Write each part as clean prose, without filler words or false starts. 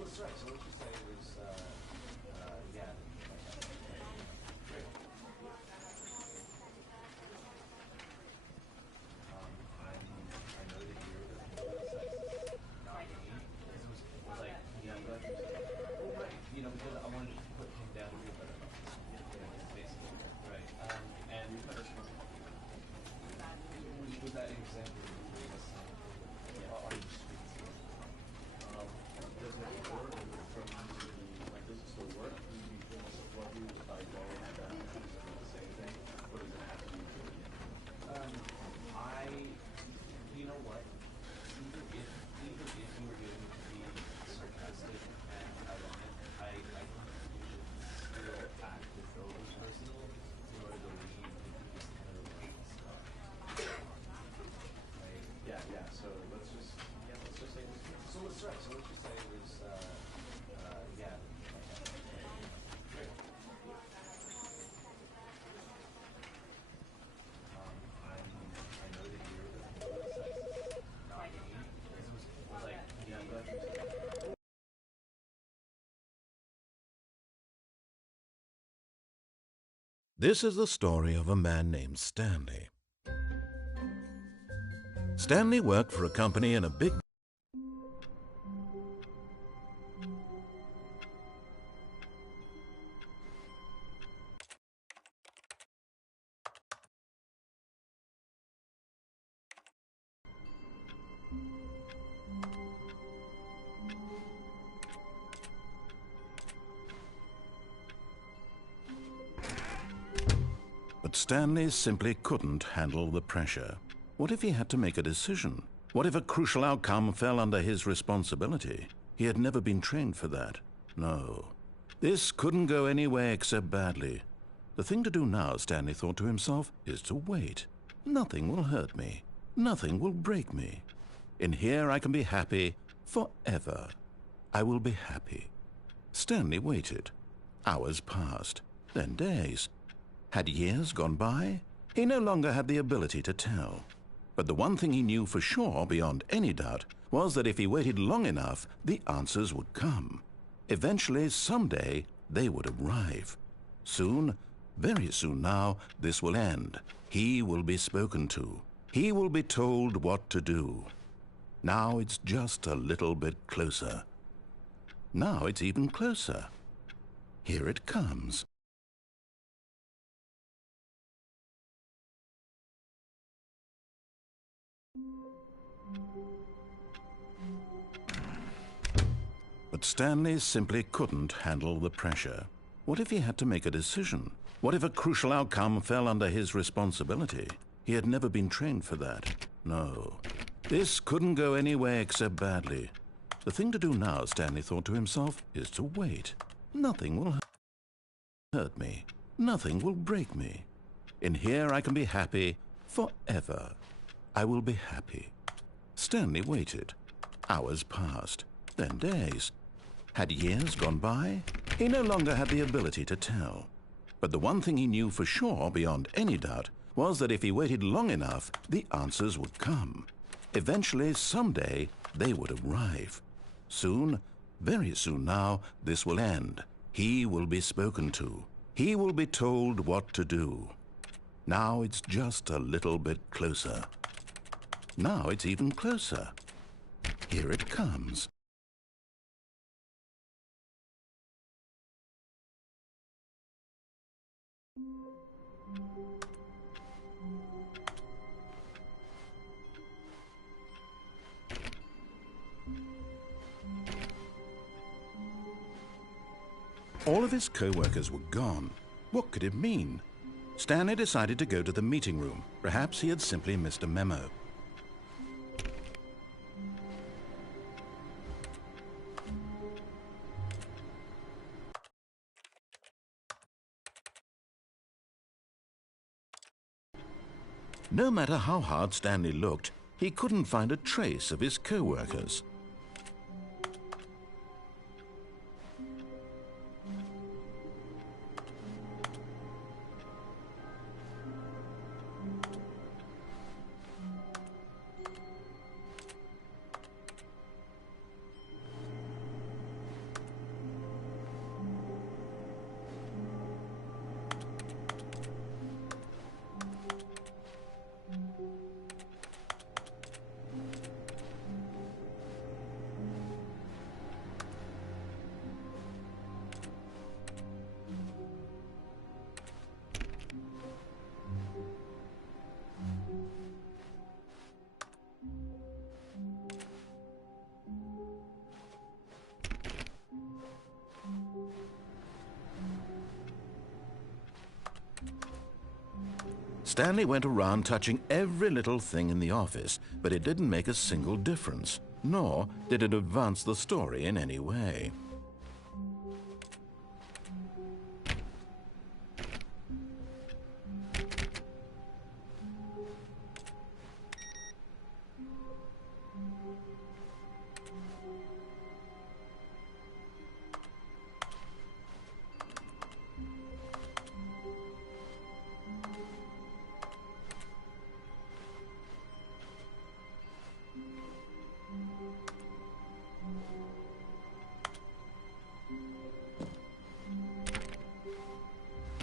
that's right. So let's just say it was, yeah. Great. I know that you're the sex, not me. This was like, yeah, but, well, right. Because I wanted to put him down to a better basically, right. And was that example of the three of us? Are you speaking? Does it work from like does it still work? Do you feel what you like go and the same thing? Or does it have to be I, you know what? Even if you were doing to be sarcastic and ironic, I think you should still act as though it was personal in order to leave this kind of stuff. Like, yeah. So let's just say this. so let's right. So let's just say it was, yeah. Great. I know that you're the sex, not me. This was like, yeah, but. This is the story of a man named Stanley. Stanley worked for a company in a big But Stanley simply couldn't handle the pressure. What if he had to make a decision? What if a crucial outcome fell under his responsibility? He had never been trained for that. No. This couldn't go anywhere except badly. The thing to do now, Stanley thought to himself, is to wait. Nothing will hurt me. Nothing will break me. In here I can be happy forever. I will be happy. Stanley waited. Hours passed, then days. Had years gone by? He no longer had the ability to tell. But the one thing he knew for sure, beyond any doubt, was that if he waited long enough, the answers would come. Eventually, someday, they would arrive. Soon, very soon now, this will end. He will be spoken to. He will be told what to do. Now it's just a little bit closer. Now it's even closer. Here it comes. But Stanley simply couldn't handle the pressure. What if he had to make a decision? What if a crucial outcome fell under his responsibility? He had never been trained for that. No. This couldn't go anywhere except badly. The thing to do now, Stanley thought to himself, is to wait. Nothing will hurt me. Nothing will break me. In here I can be happy forever. I will be happy. Stanley waited. Hours passed, then days. Had years gone by? He no longer had the ability to tell. But the one thing he knew for sure, beyond any doubt, was that if he waited long enough, the answers would come. Eventually, someday, they would arrive. Soon, very soon now, this will end. He will be spoken to. He will be told what to do. Now it's just a little bit closer. Now it's even closer. Here it comes. All of his co-workers were gone. What could it mean? Stanley decided to go to the meeting room. Perhaps he had simply missed a memo. No matter how hard Stanley looked, he couldn't find a trace of his co-workers. Stanley went around touching every little thing in the office, but it didn't make a single difference, nor did it advance the story in any way.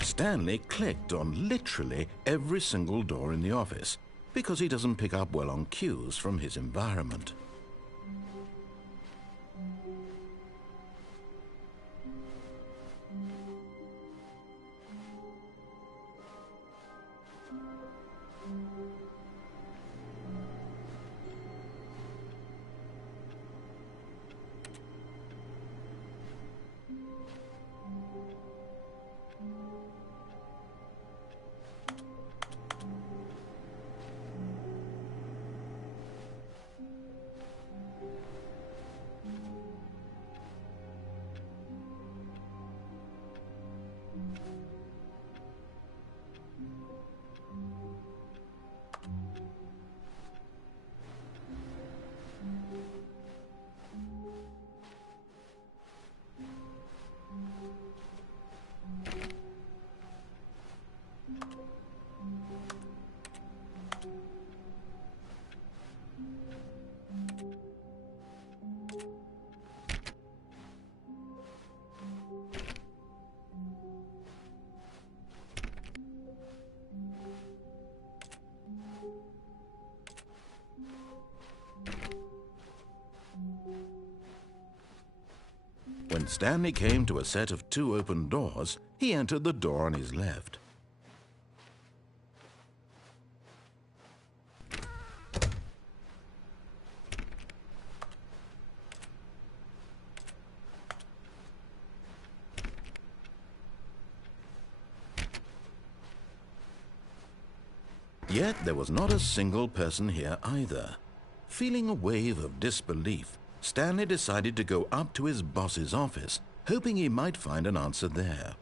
Stanley clicked on literally every single door in the office because he doesn't pick up well on cues from his environment. When Stanley came to a set of 2 open doors, he entered the door on his left. Yet there was not a single person here either. Feeling a wave of disbelief, Stanley decided to go up to his boss's office, hoping he might find an answer there.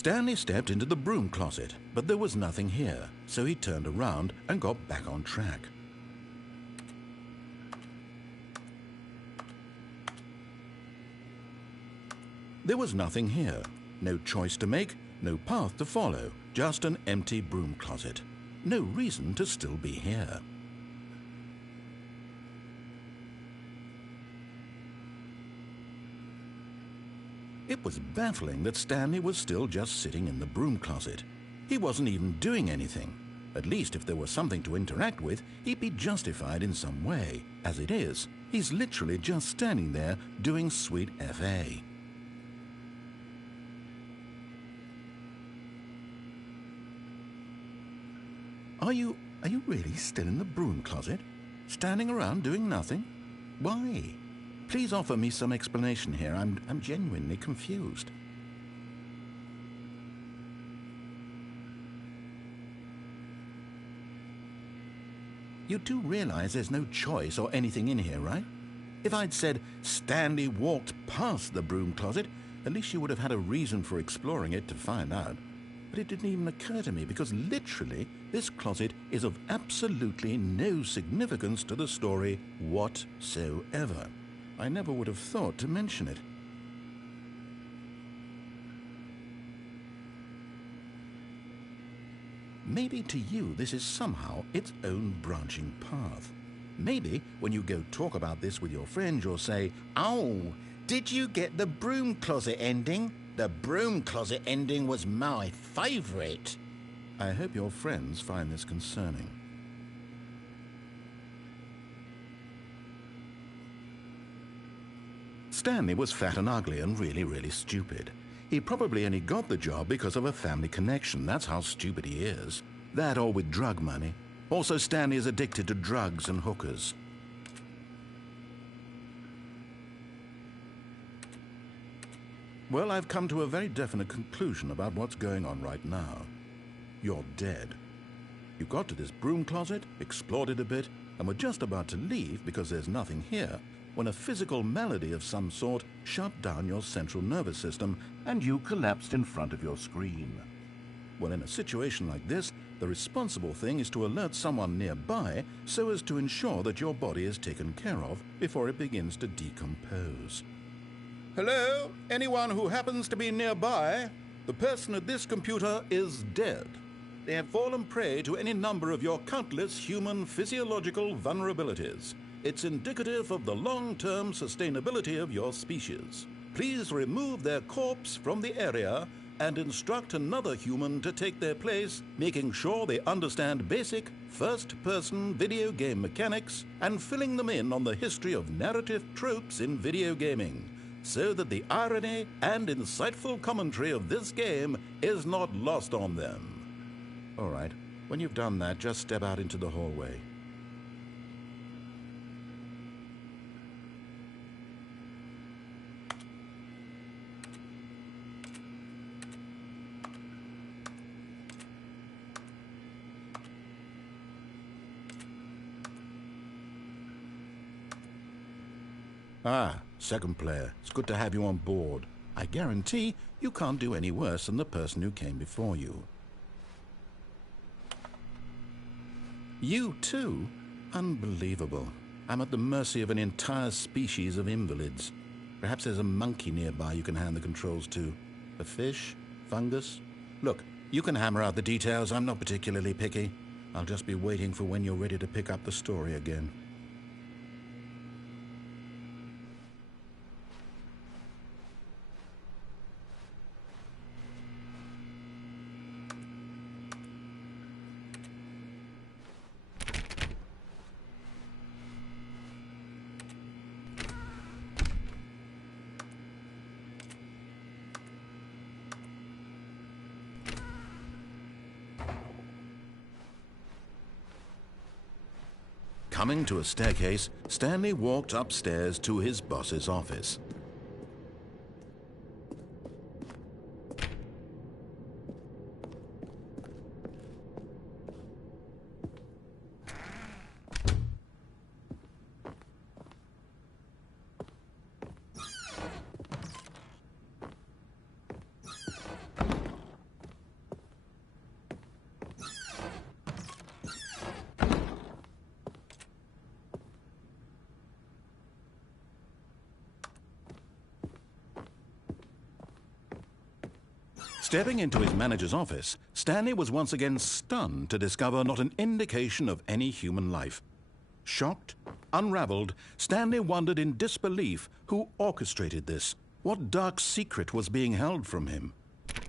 Stanley stepped into the broom closet, but there was nothing here, so he turned around and got back on track. There was nothing here. No choice to make, no path to follow, just an empty broom closet. No reason to still be here. It was baffling that Stanley was still just sitting in the broom closet. He wasn't even doing anything. At least if there was something to interact with, he'd be justified in some way. As it is, he's literally just standing there doing sweet FA. Are you really still in the broom closet? Standing around doing nothing? Why? Please offer me some explanation here. I'm genuinely confused. You do realize there's no choice or anything in here, right? If I'd said Stanley walked past the broom closet, at least you would have had a reason for exploring it to find out. But it didn't even occur to me because literally this closet is of absolutely no significance to the story whatsoever. I never would have thought to mention it. Maybe to you this is somehow its own branching path. Maybe when you go talk about this with your friends you'll say, "Oh, did you get the broom closet ending? The broom closet ending was my favourite." I hope your friends find this concerning. Stanley was fat and ugly and really stupid. He probably only got the job because of a family connection. That's how stupid he is. That or with drug money. Also, Stanley is addicted to drugs and hookers. Well, I've come to a very definite conclusion about what's going on right now. You're dead. You got to this broom closet, explored it a bit, and were just about to leave because there's nothing here, when a physical malady of some sort shut down your central nervous system and you collapsed in front of your screen. Well, in a situation like this, the responsible thing is to alert someone nearby so as to ensure that your body is taken care of before it begins to decompose. Hello? Anyone who happens to be nearby? The person at this computer is dead. They have fallen prey to any number of your countless human physiological vulnerabilities. It's indicative of the long-term sustainability of your species. Please remove their corpse from the area and instruct another human to take their place, making sure they understand basic first-person video game mechanics and filling them in on the history of narrative tropes in video gaming, so that the irony and insightful commentary of this game is not lost on them. All right, when you've done that, just step out into the hallway. Ah, second player. It's good to have you on board. I guarantee you can't do any worse than the person who came before you. You too? Unbelievable. I'm at the mercy of an entire species of invalids. Perhaps there's a monkey nearby you can hand the controls to. A fish? Fungus? Look, you can hammer out the details. I'm not particularly picky. I'll just be waiting for when you're ready to pick up the story again. Coming to a staircase, Stanley walked upstairs to his boss's office. Stepping into his manager's office, Stanley was once again stunned to discover not an indication of any human life. Shocked, unraveled, Stanley wondered in disbelief who orchestrated this. What dark secret was being held from him?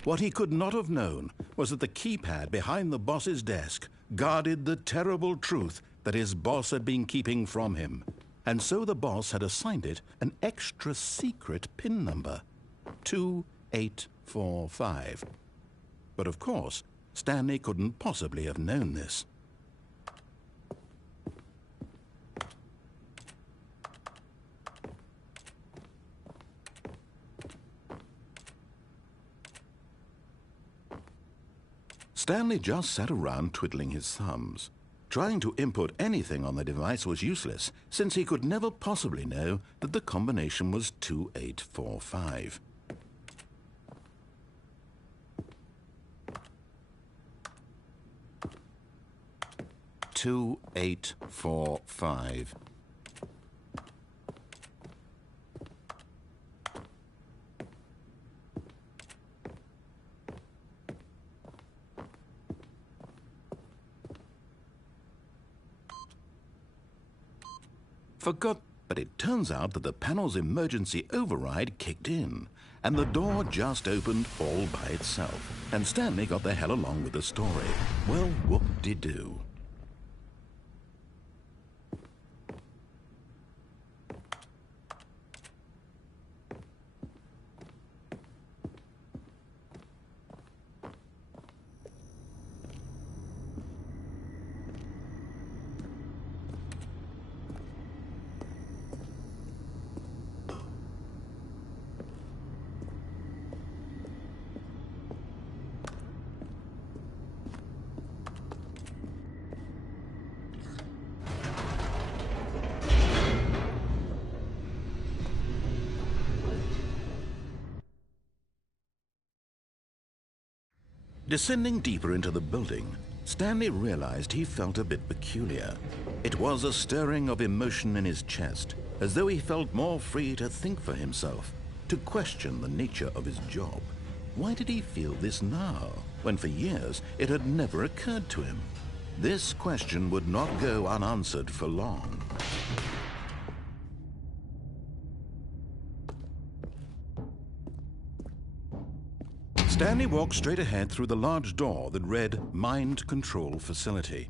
What he could not have known was that the keypad behind the boss's desk guarded the terrible truth that his boss had been keeping from him. And so the boss had assigned it an extra secret PIN number, 2845. But of course, Stanley couldn't possibly have known this. Stanley just sat around twiddling his thumbs. Trying to input anything on the device was useless, since he could never possibly know that the combination was 2845. Two, 8, 4, 5. Forgot, but it turns out that the panel's emergency override kicked in, and the door just opened all by itself. And Stanley got the hell along with the story. Well, whoop-de-doo. Descending deeper into the building, Stanley realized he felt a bit peculiar. It was a stirring of emotion in his chest, as though he felt more free to think for himself, to question the nature of his job. Why did he feel this now, when for years it had never occurred to him? This question would not go unanswered for long. Stanley walked straight ahead through the large door that read Mind Control Facility.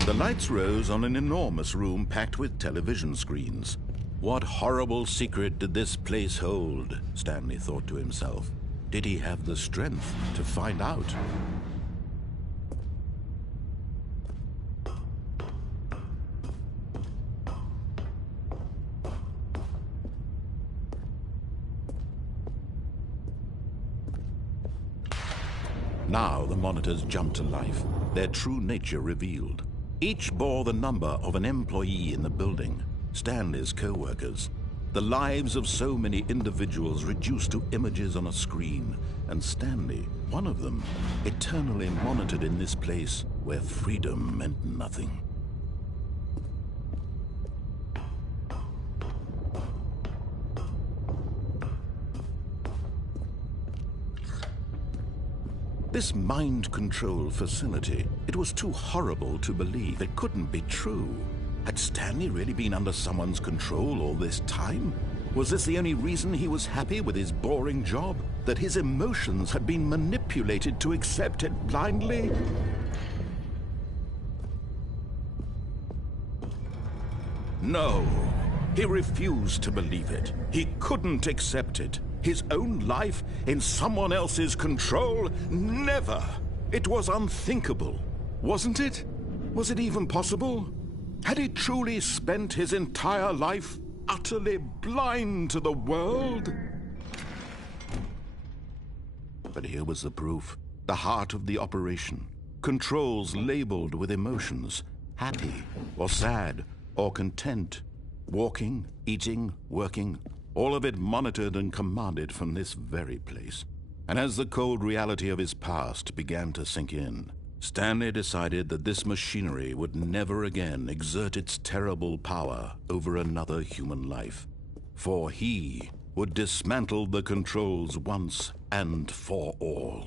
The lights rose on an enormous room packed with television screens. What horrible secret did this place hold? Stanley thought to himself. Did he have the strength to find out? Now the monitors jumped to life, their true nature revealed. Each bore the number of an employee in the building. Stanley's co-workers, the lives of so many individuals reduced to images on a screen, and Stanley, one of them, eternally monitored in this place where freedom meant nothing. This mind control facility, it was too horrible to believe. It couldn't be true. Had Stanley really been under someone's control all this time? Was this the only reason he was happy with his boring job? That his emotions had been manipulated to accept it blindly? No, he refused to believe it. He couldn't accept it. His own life in someone else's control? Never! It was unthinkable, wasn't it? Was it even possible? Had he truly spent his entire life utterly blind to the world? But here was the proof. The heart of the operation. Controls labeled with emotions. Happy, or sad, or content. Walking, eating, working. All of it monitored and commanded from this very place. And as the cold reality of his past began to sink in, Stanley decided that this machinery would never again exert its terrible power over another human life. For he would dismantle the controls once and for all.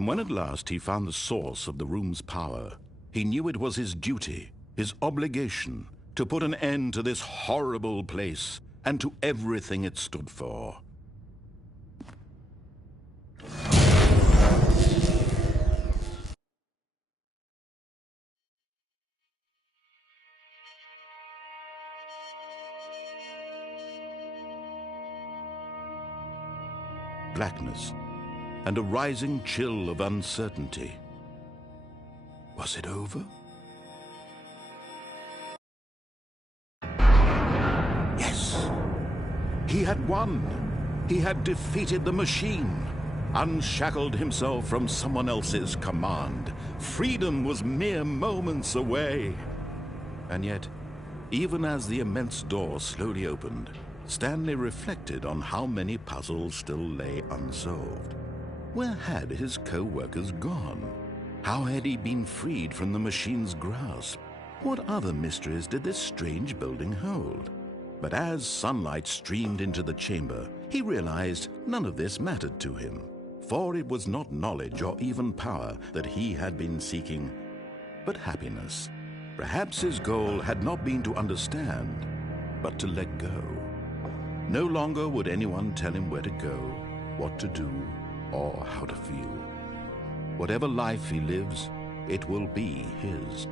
And when at last he found the source of the room's power, he knew it was his duty, his obligation, to put an end to this horrible place and to everything it stood for. Blackness and a rising chill of uncertainty. Was it over? Yes! He had won! He had defeated the machine, unshackled himself from someone else's command. Freedom was mere moments away. And yet, even as the immense door slowly opened, Stanley reflected on how many puzzles still lay unsolved. Where had his co-workers gone? How had he been freed from the machine's grasp? What other mysteries did this strange building hold? But as sunlight streamed into the chamber, he realized none of this mattered to him, for it was not knowledge or even power that he had been seeking, but happiness. Perhaps his goal had not been to understand, but to let go. No longer would anyone tell him where to go, what to do, or how to feel. Whatever life he lives, it will be his.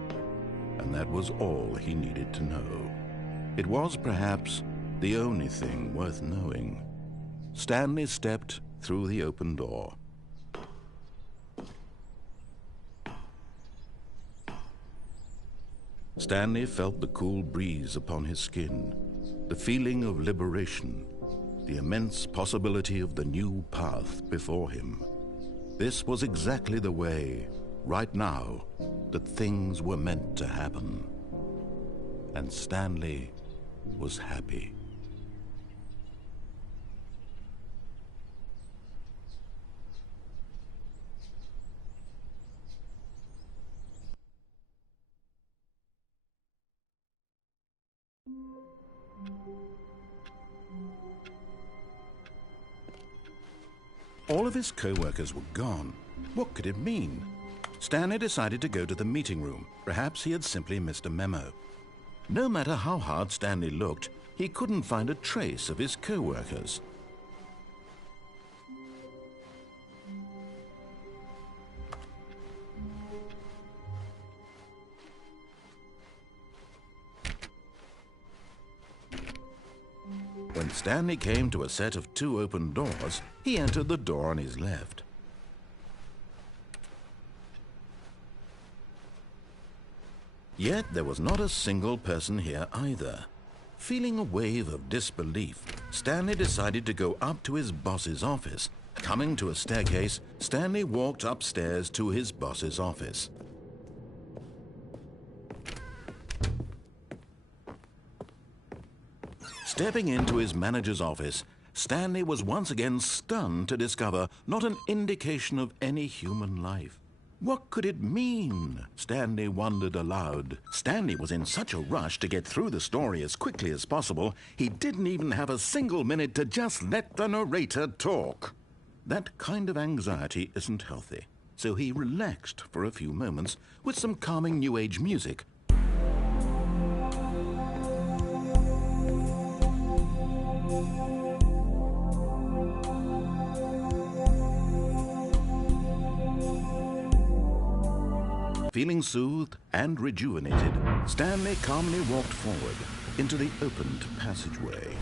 And that was all he needed to know. It was perhaps the only thing worth knowing. Stanley stepped through the open door. Stanley felt the cool breeze upon his skin, the feeling of liberation, the immense possibility of the new path before him. This was exactly the way, right now, that things were meant to happen. And Stanley was happy. All of his co-workers were gone. What could it mean? Stanley decided to go to the meeting room. Perhaps he had simply missed a memo. No matter how hard Stanley looked, he couldn't find a trace of his co-workers. When Stanley came to a set of 2 open doors, he entered the door on his left. Yet there was not a single person here either. Feeling a wave of disbelief, Stanley decided to go up to his boss's office. Coming to a staircase, Stanley walked upstairs to his boss's office. Stepping into his manager's office, Stanley was once again stunned to discover not an indication of any human life. What could it mean? Stanley wondered aloud. Stanley was in such a rush to get through the story as quickly as possible, he didn't even have a single minute to just let the narrator talk. That kind of anxiety isn't healthy, so he relaxed for a few moments with some calming New Age music. Feeling soothed and rejuvenated, Stanley calmly walked forward into the opened passageway.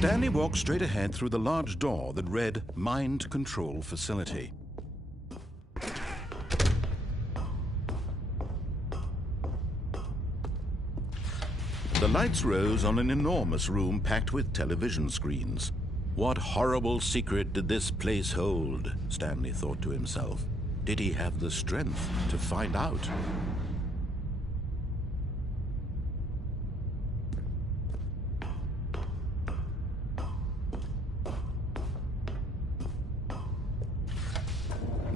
Stanley walked straight ahead through the large door that read Mind Control Facility. The lights rose on an enormous room packed with television screens. What horrible secret did this place hold? Stanley thought to himself. Did he have the strength to find out?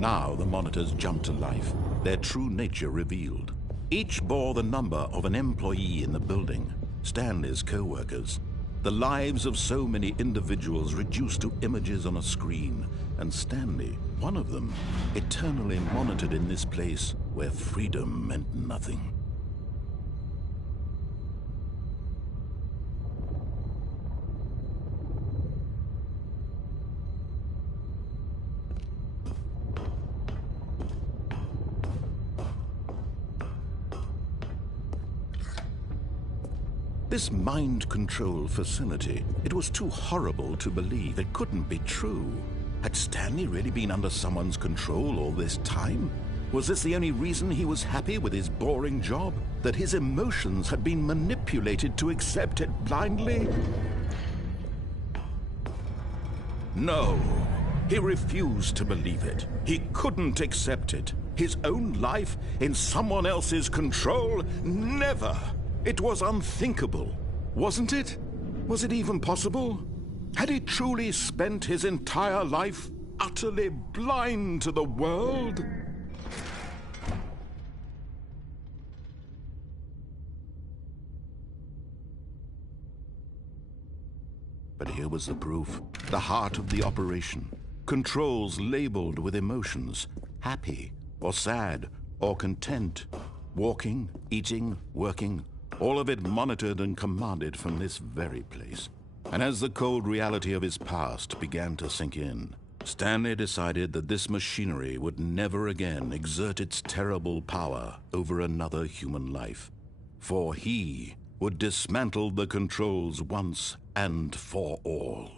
Now the monitors jumped to life, their true nature revealed. Each bore the number of an employee in the building, Stanley's co-workers. The lives of so many individuals reduced to images on a screen, and Stanley, one of them, eternally monitored in this place where freedom meant nothing. This mind control facility, it was too horrible to believe. It couldn't be true. Had Stanley really been under someone's control all this time? Was this the only reason he was happy with his boring job? That his emotions had been manipulated to accept it blindly? No, he refused to believe it. He couldn't accept it. His own life in someone else's control? Never! It was unthinkable, wasn't it? Was it even possible? Had he truly spent his entire life utterly blind to the world? But here was the proof. The heart of the operation. Controls labeled with emotions. Happy, or sad, or content. Walking, eating, working. All of it monitored and commanded from this very place. And as the cold reality of his past began to sink in, Stanley decided that this machinery would never again exert its terrible power over another human life. For he would dismantle the controls once and for all.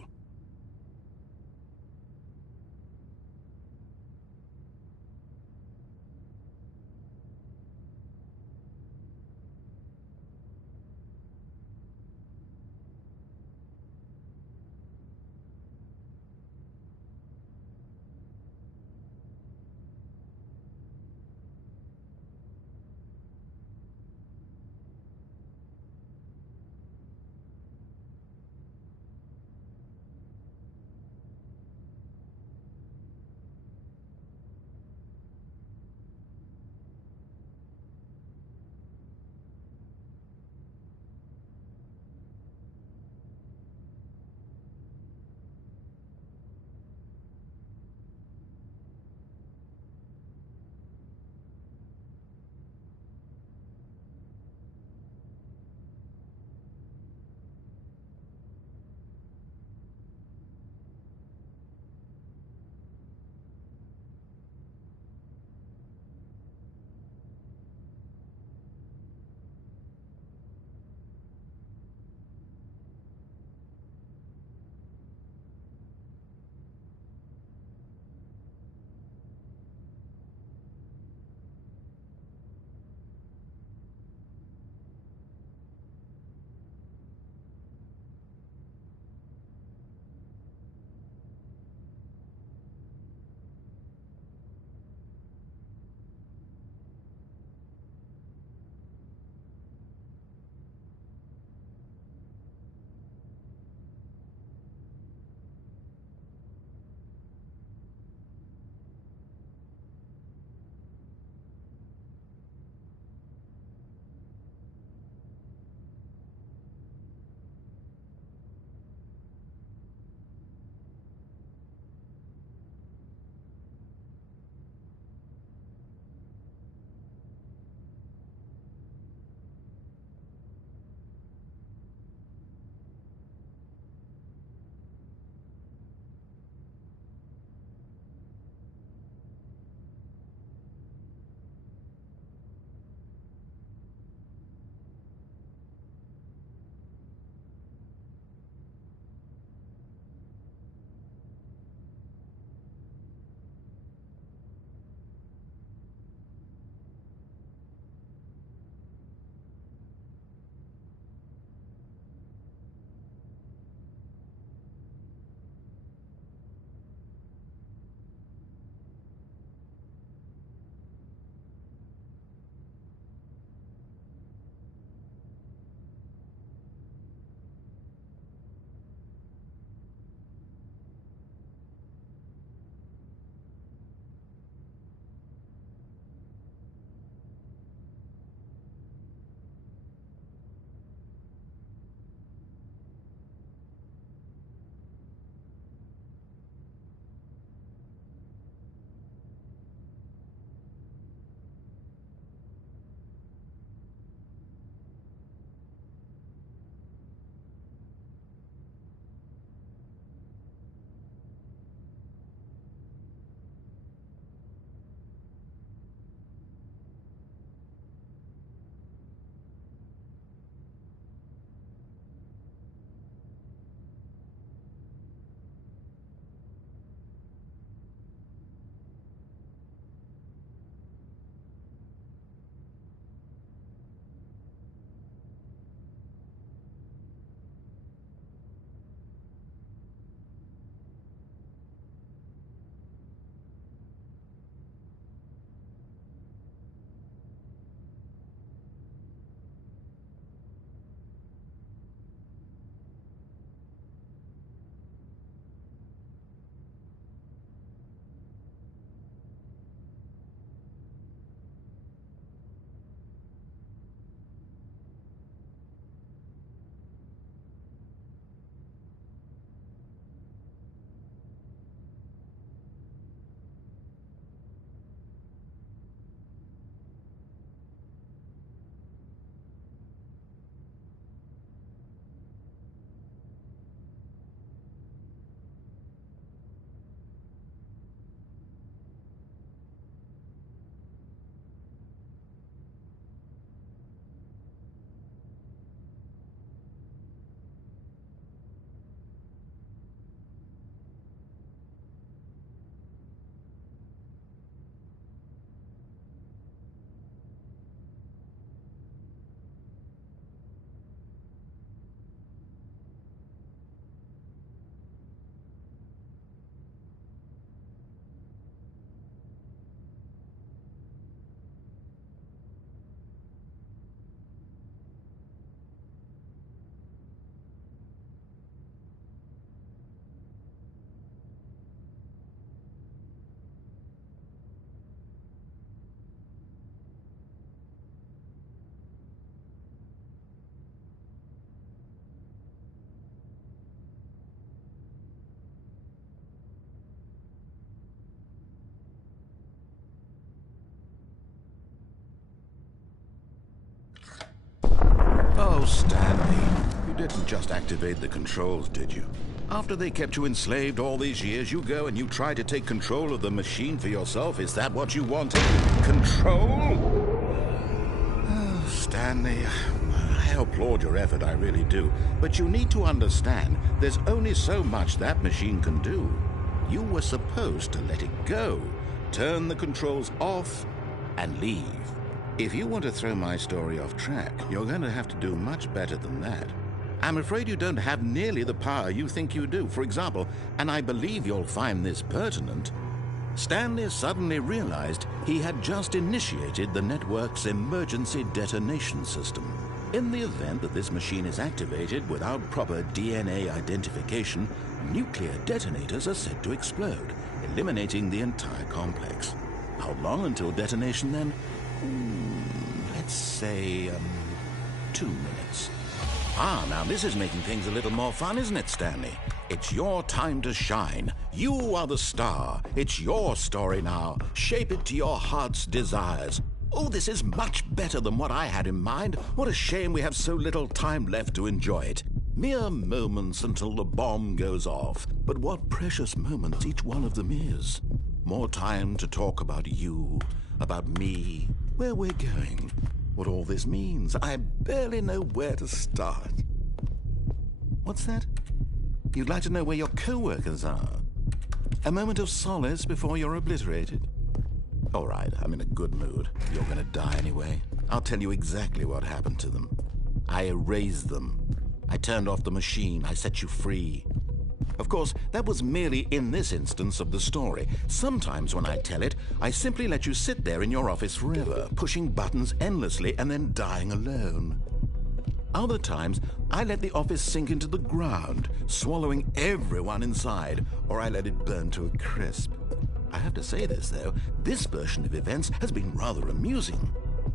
Stanley, you didn't just activate the controls, did you? After they kept you enslaved all these years, you go and you try to take control of the machine for yourself. Is that what you wanted? Control? Oh, Stanley, I applaud your effort, I really do. But you need to understand, there's only so much that machine can do. You were supposed to let it go, turn the controls off, and leave. If you want to throw my story off track, you're going to have to do much better than that. I'm afraid you don't have nearly the power you think you do. For example, and I believe you'll find this pertinent, Stanley suddenly realized he had just initiated the network's emergency detonation system. In the event that this machine is activated without proper DNA identification, nuclear detonators are said to explode, eliminating the entire complex. How long until detonation then? Let's say, 2 minutes. Now this is making things a little more fun, isn't it, Stanley? It's your time to shine. You are the star. It's your story now. Shape it to your heart's desires. Oh, this is much better than what I had in mind. What a shame we have so little time left to enjoy it. Mere moments until the bomb goes off. But what precious moments each one of them is. More time to talk about you, about me, where we're going, what all this means. I barely know where to start. What's that? You'd like to know where your co-workers are? A moment of solace before you're obliterated? All right, I'm in a good mood. You're gonna die anyway. I'll tell you exactly what happened to them. I erased them. I turned off the machine. I set you free. Of course, that was merely in this instance of the story. Sometimes when I tell it, I simply let you sit there in your office forever, pushing buttons endlessly and then dying alone. Other times, I let the office sink into the ground, swallowing everyone inside, or I let it burn to a crisp. I have to say this, though, this version of events has been rather amusing.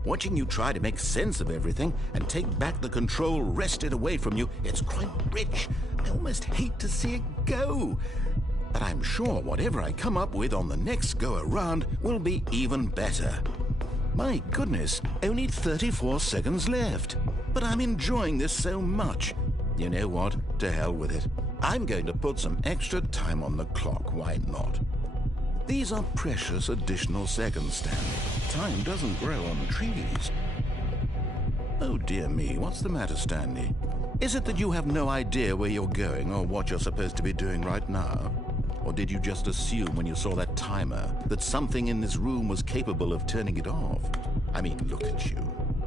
Watching you try to make sense of everything and take back the control wrested away from you, it's quite rich. I almost hate to see it go. But I'm sure whatever I come up with on the next go-around will be even better. My goodness, only 34 seconds left. But I'm enjoying this so much. You know what? To hell with it. I'm going to put some extra time on the clock. Why not? These are precious additional seconds, Stanley. Time doesn't grow on trees. Oh dear me, what's the matter, Stanley? Is it that you have no idea where you're going or what you're supposed to be doing right now? Or did you just assume when you saw that timer that something in this room was capable of turning it off? I mean, look at you.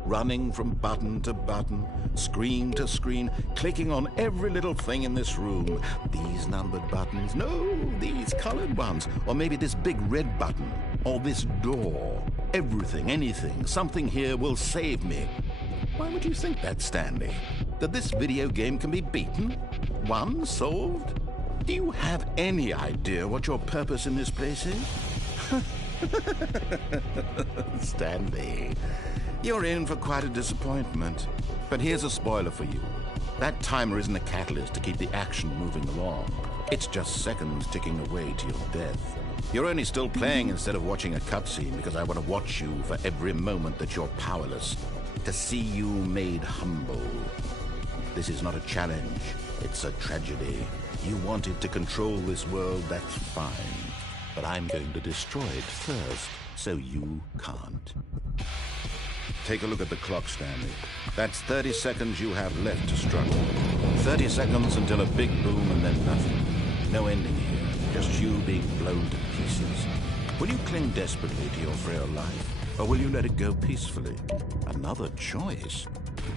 Running from button to button, screen to screen, clicking on every little thing in this room. These numbered buttons, no, these colored ones. Or maybe this big red button, or this door. Everything, anything, something here will save me. Why would you think that, Stanley? That this video game can be beaten? Won? Solved? Do you have any idea what your purpose in this place is? Stanley, you're in for quite a disappointment. But here's a spoiler for you. That timer isn't a catalyst to keep the action moving along. It's just seconds ticking away to your death. You're only still playing instead of watching a cutscene because I want to watch you for every moment that you're powerless. To see you made humble. This is not a challenge. It's a tragedy. You wanted to control this world, that's fine. But I'm going to destroy it first, so you can't. Take a look at the clock, Stanley. That's 30 seconds you have left to struggle. 30 seconds until a big boom and then nothing. No ending here, just you being blown to pieces. Will you cling desperately to your frail life, or will you let it go peacefully? Another choice.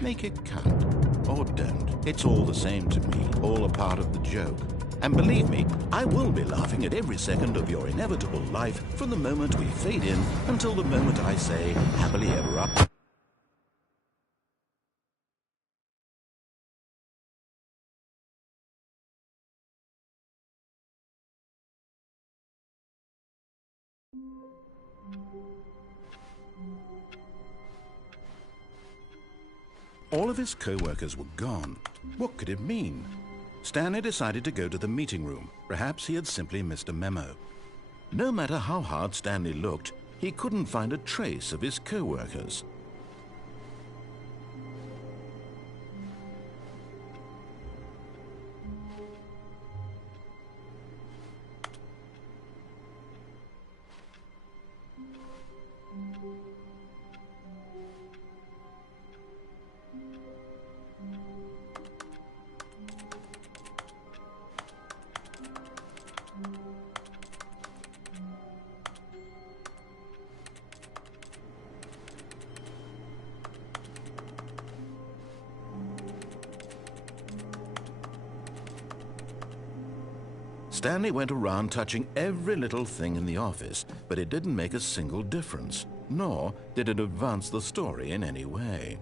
Make it count, or don't. It's all the same to me, all a part of the joke. And believe me, I will be laughing at every second of your inevitable life from the moment we fade in until the moment I say, happily ever after. All of his co-workers were gone. What could it mean? Stanley decided to go to the meeting room. Perhaps he had simply missed a memo. No matter how hard Stanley looked, he couldn't find a trace of his co-workers. Stanley went around touching every little thing in the office, but it didn't make a single difference, nor did it advance the story in any way.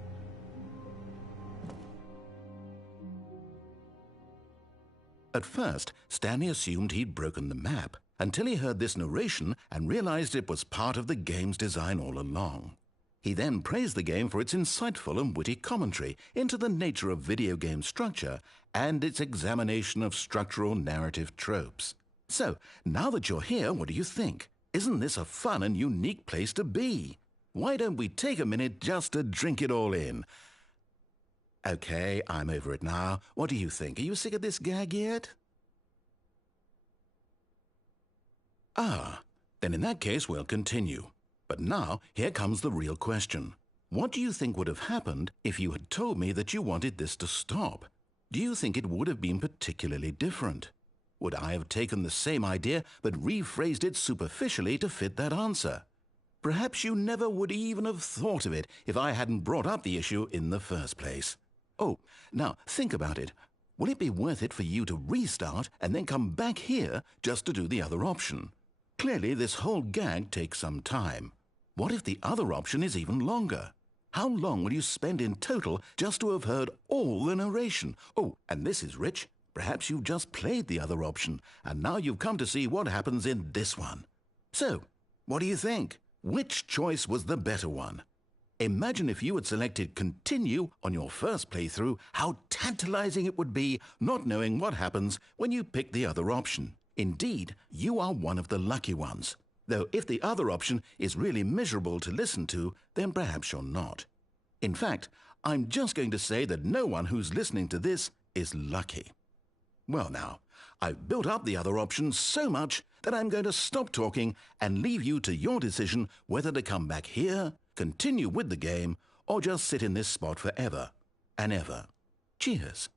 At first, Stanley assumed he'd broken the map, until he heard this narration and realized it was part of the game's design all along. He then praised the game for its insightful and witty commentary into the nature of video game structure and its examination of structural narrative tropes. So, now that you're here, what do you think? Isn't this a fun and unique place to be? Why don't we take a minute just to drink it all in? Okay, I'm over it now. What do you think? Are you sick of this gag yet? Ah, then in that case we'll continue. But now, here comes the real question. What do you think would have happened if you had told me that you wanted this to stop? Do you think it would have been particularly different? Would I have taken the same idea but rephrased it superficially to fit that answer? Perhaps you never would even have thought of it if I hadn't brought up the issue in the first place. Oh, now think about it. Will it be worth it for you to restart and then come back here just to do the other option? Clearly, this whole gag takes some time. What if the other option is even longer? How long will you spend in total just to have heard all the narration? Oh, and this is rich. Perhaps you've just played the other option, and now you've come to see what happens in this one. So, what do you think? Which choice was the better one? Imagine if you had selected Continue on your first playthrough, how tantalizing it would be not knowing what happens when you pick the other option. Indeed, you are one of the lucky ones. Though if the other option is really miserable to listen to, then perhaps you're not. In fact, I'm just going to say that no one who's listening to this is lucky. Well now, I've built up the other option so much that I'm going to stop talking and leave you to your decision whether to come back here, continue with the game, or just sit in this spot forever and ever. Cheers.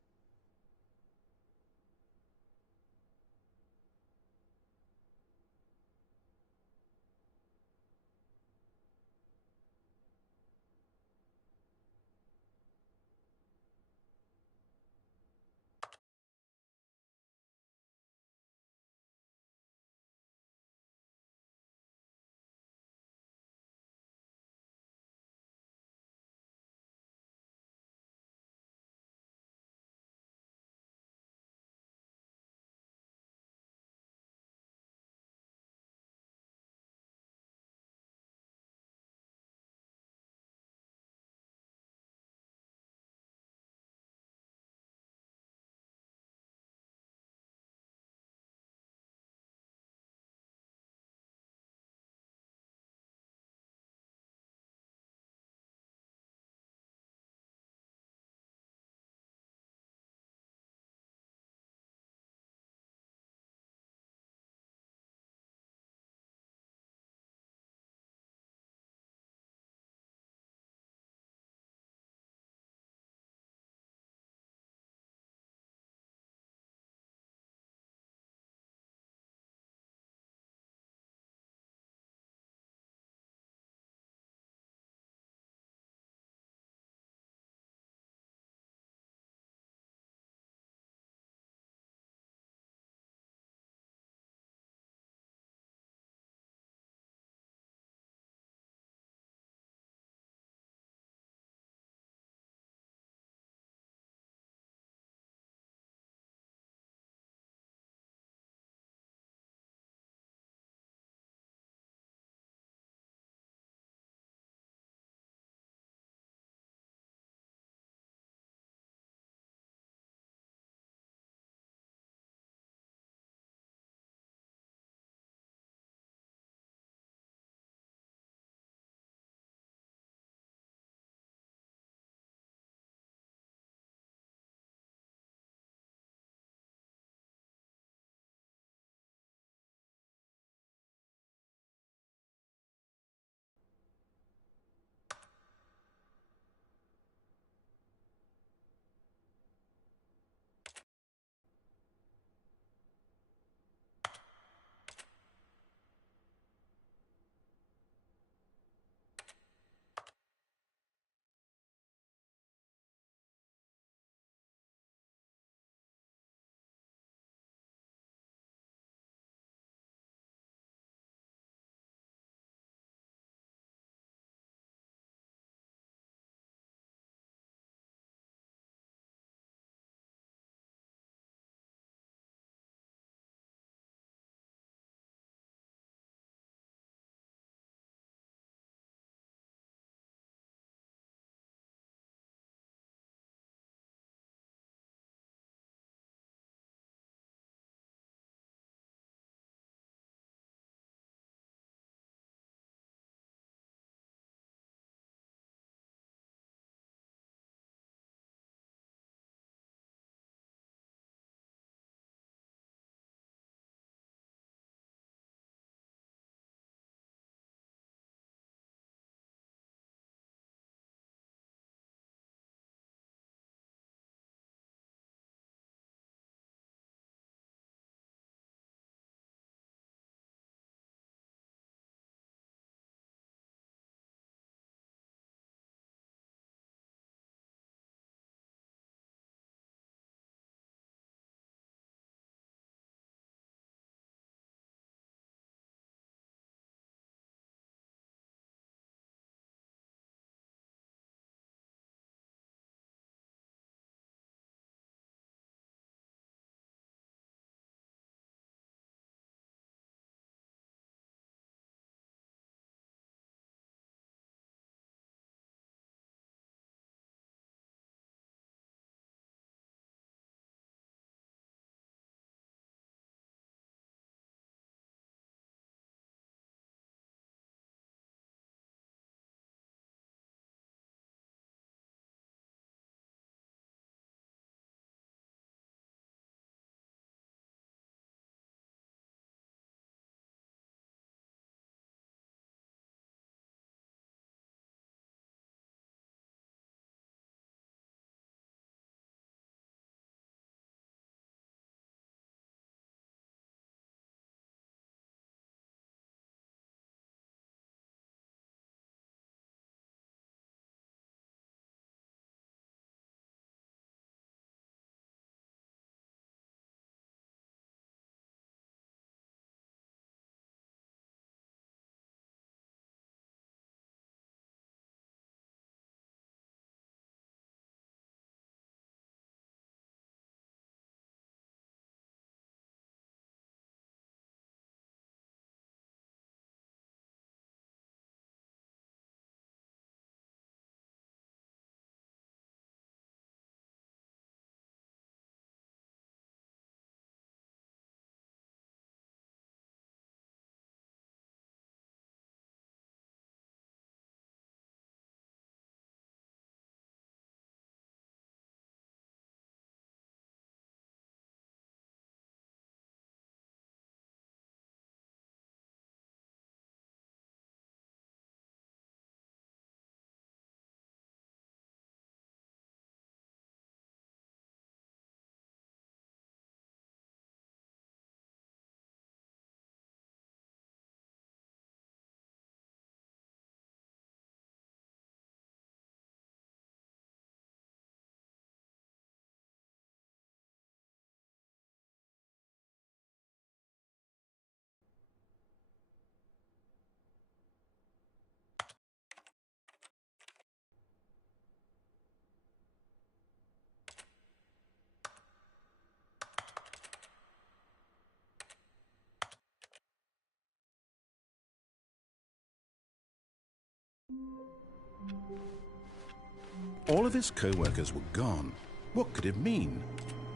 All of his co-workers were gone. What could it mean?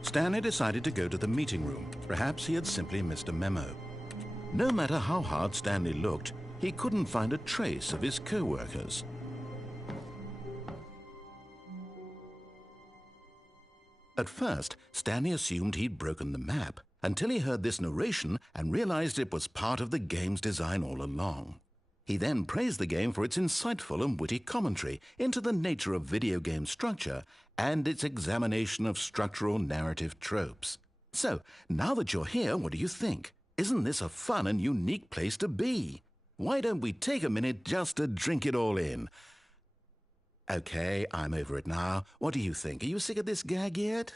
Stanley decided to go to the meeting room. Perhaps he had simply missed a memo. No matter how hard Stanley looked, he couldn't find a trace of his co-workers. At first, Stanley assumed he'd broken the map, until he heard this narration and realized it was part of the game's design all along. He then praised the game for its insightful and witty commentary into the nature of video game structure and its examination of structural narrative tropes. So, now that you're here, what do you think? Isn't this a fun and unique place to be? Why don't we take a minute just to drink it all in? Okay, I'm over it now. What do you think? Are you sick of this gag yet?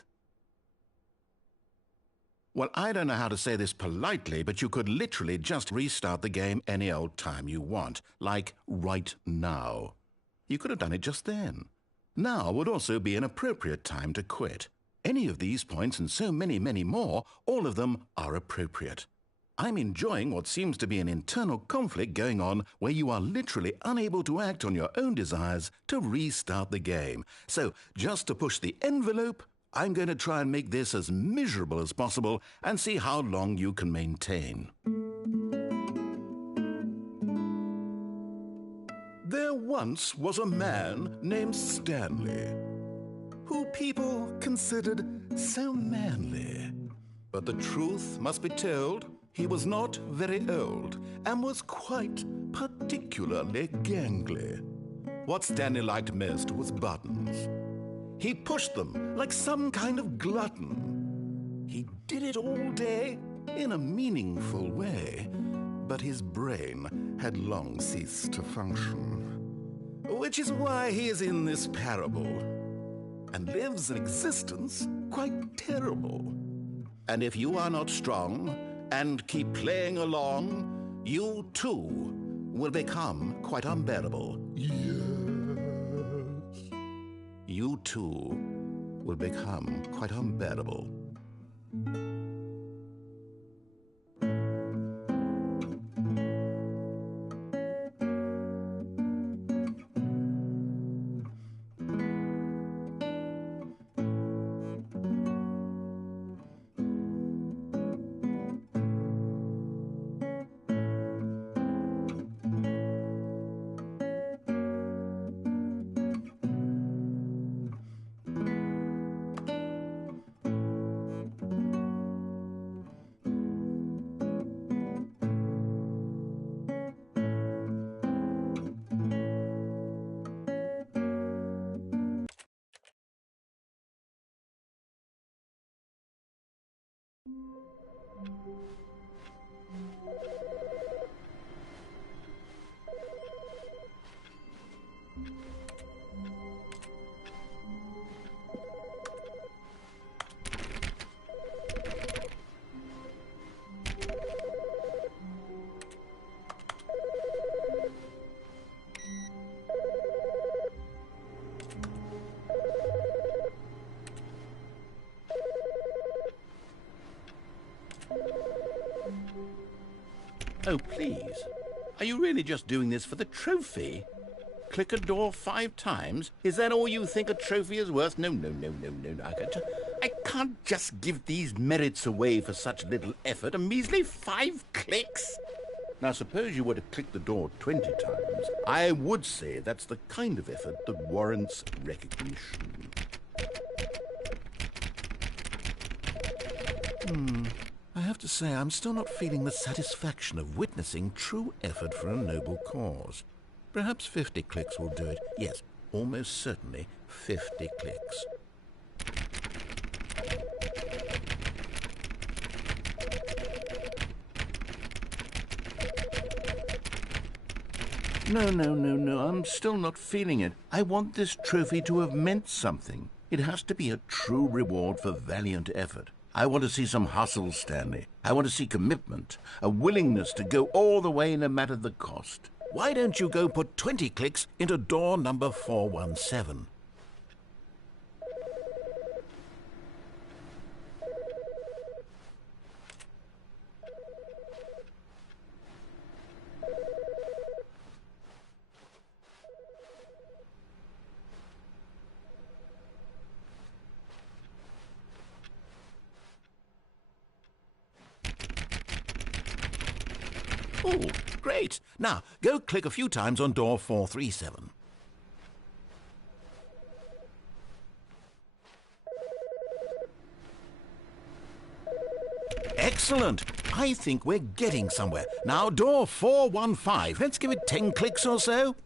Well, I don't know how to say this politely, but you could literally just restart the game any old time you want, like right now. You could have done it just then. Now would also be an appropriate time to quit. Any of these points and so many, many more, all of them are appropriate. I'm enjoying what seems to be an internal conflict going on where you are literally unable to act on your own desires to restart the game. So, just to push the envelope, I'm going to try and make this as miserable as possible and see how long you can maintain. There once was a man named Stanley, who people considered so manly. But the truth must be told, he was not very old and was quite particularly gangly. What Stanley liked most was buttons. He pushed them like some kind of glutton. He did it all day in a meaningful way, but his brain had long ceased to function. Which is why he is in this parable and lives an existence quite terrible. And if you are not strong and keep playing along, you too will become quite unbearable. Yes. You too will become quite unbearable. Oh, please. Are you really just doing this for the trophy? Click a door 5 times? Is that all you think a trophy is worth? No. I can't just give these merits away for such little effort. A measly 5 clicks? Now, suppose you were to click the door 20 times. I would say that's the kind of effort that warrants recognition. I have to say, I'm still not feeling the satisfaction of witnessing true effort for a noble cause. Perhaps 50 clicks will do it. Yes, almost certainly 50 clicks. No, I'm still not feeling it. I want this trophy to have meant something. It has to be a true reward for valiant effort. I want to see some hustle, Stanley. I want to see commitment, a willingness to go all the way no matter the cost. Why don't you go put 20 clicks into door number 417? Oh, great. Now, go click a few times on door 437. Excellent. I think we're getting somewhere. Now, door 415. Let's give it 10 clicks or so.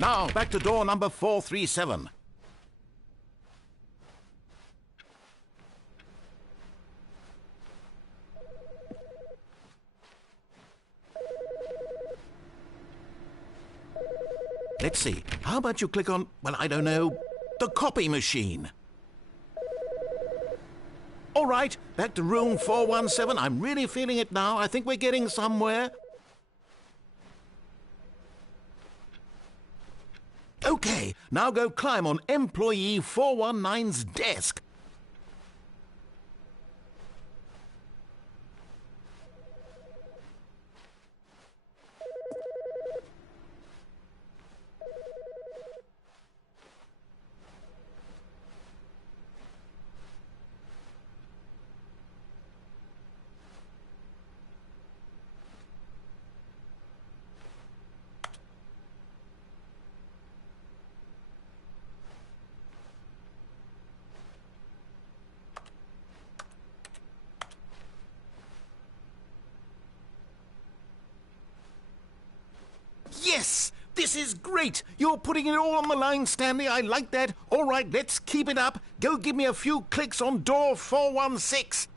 Now, back to door number 437. Let's see. How about you click on, well, I don't know, the copy machine? All right, back to room 417. I'm really feeling it now. I think we're getting somewhere. Okay, now go climb on employee 419's desk. Yes! This is great! You're putting it all on the line, Stanley. I like that. All right, let's keep it up. Go give me a few clicks on door 416.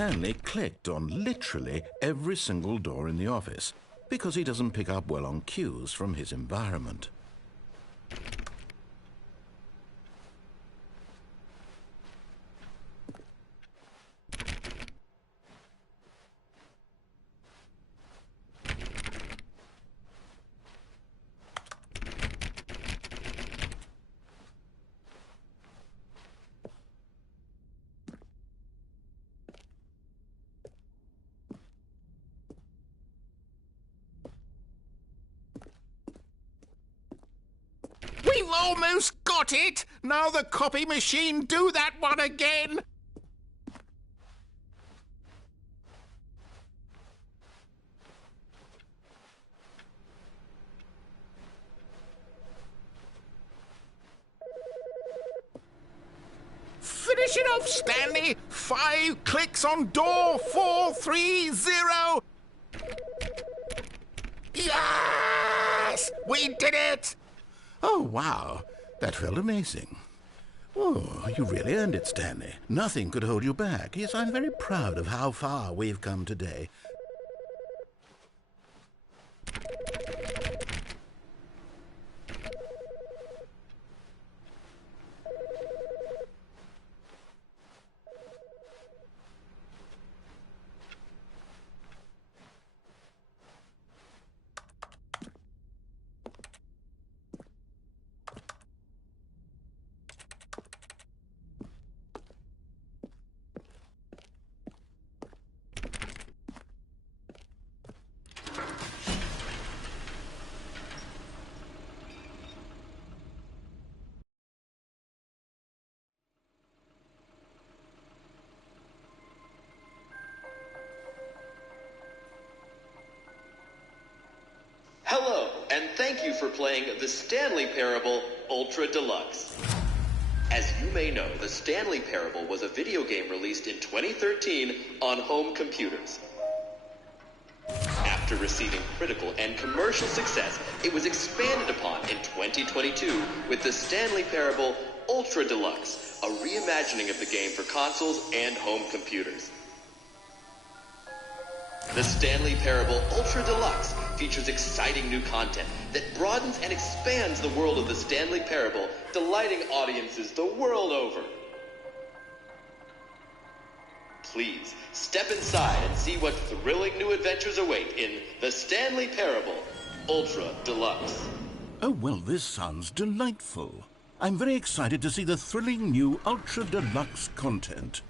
Stanley clicked on literally every single door in the office because he doesn't pick up well on cues from his environment. We've almost got it! Now the copy machine, do that one again! Finish it off, Stanley! 5 clicks on door 430! Yes! We did it! Oh, wow. That felt amazing. Oh, you really earned it, Stanley. Nothing could hold you back. Yes, I'm very proud of how far we've come today. Hello, and thank you for playing The Stanley Parable Ultra Deluxe. As you may know, The Stanley Parable was a video game released in 2013 on home computers. After receiving critical and commercial success, it was expanded upon in 2022 with The Stanley Parable Ultra Deluxe, a reimagining of the game for consoles and home computers. The Stanley Parable Ultra Deluxe features exciting new content that broadens and expands the world of the Stanley Parable, delighting audiences the world over. Please, step inside and see what thrilling new adventures await in The Stanley Parable Ultra Deluxe. Oh, well, this sounds delightful. I'm very excited to see the thrilling new Ultra Deluxe content.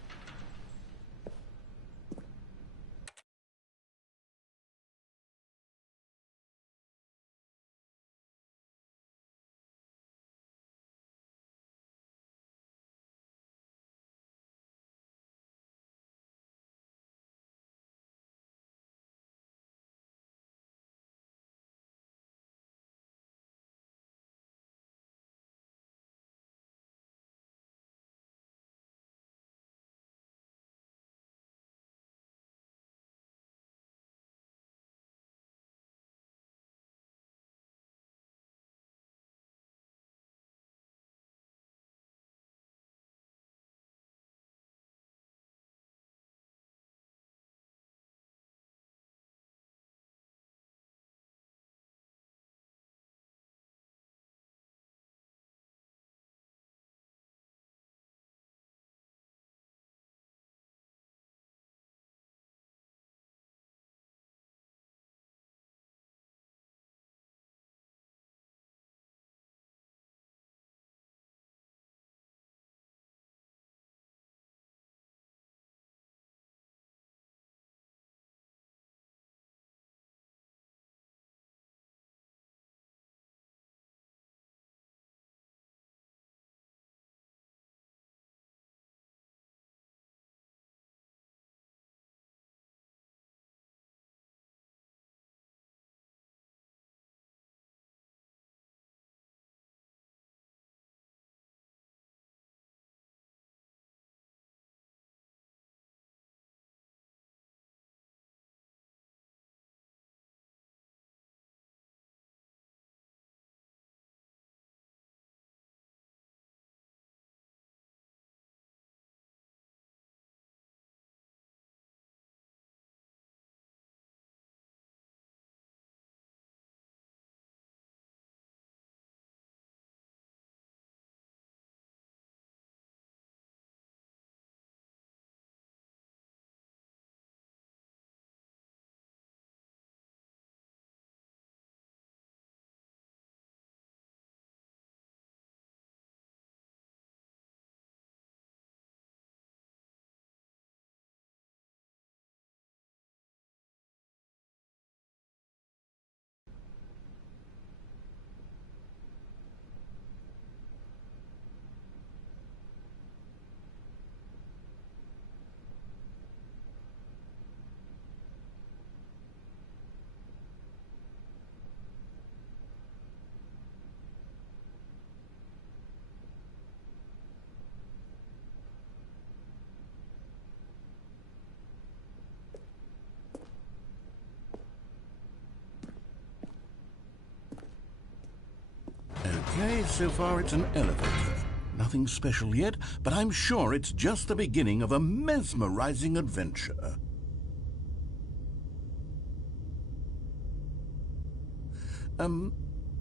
Okay, so far it's an elevator. Nothing special yet, but I'm sure it's just the beginning of a mesmerizing adventure.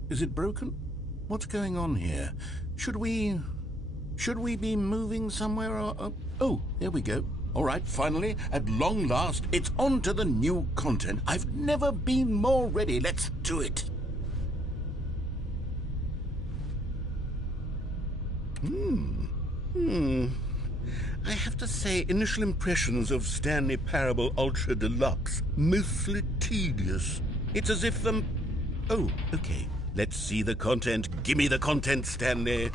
Is it broken? What's going on here? Should we be moving somewhere or... Oh, there we go. All right, finally, at long last, it's on to the new content. I've never been more ready. Let's do it. I have to say, initial impressions of Stanley Parable Ultra Deluxe, mostly tedious. It's as if Oh, okay. Let's see the content. Gimme the content, Stanley.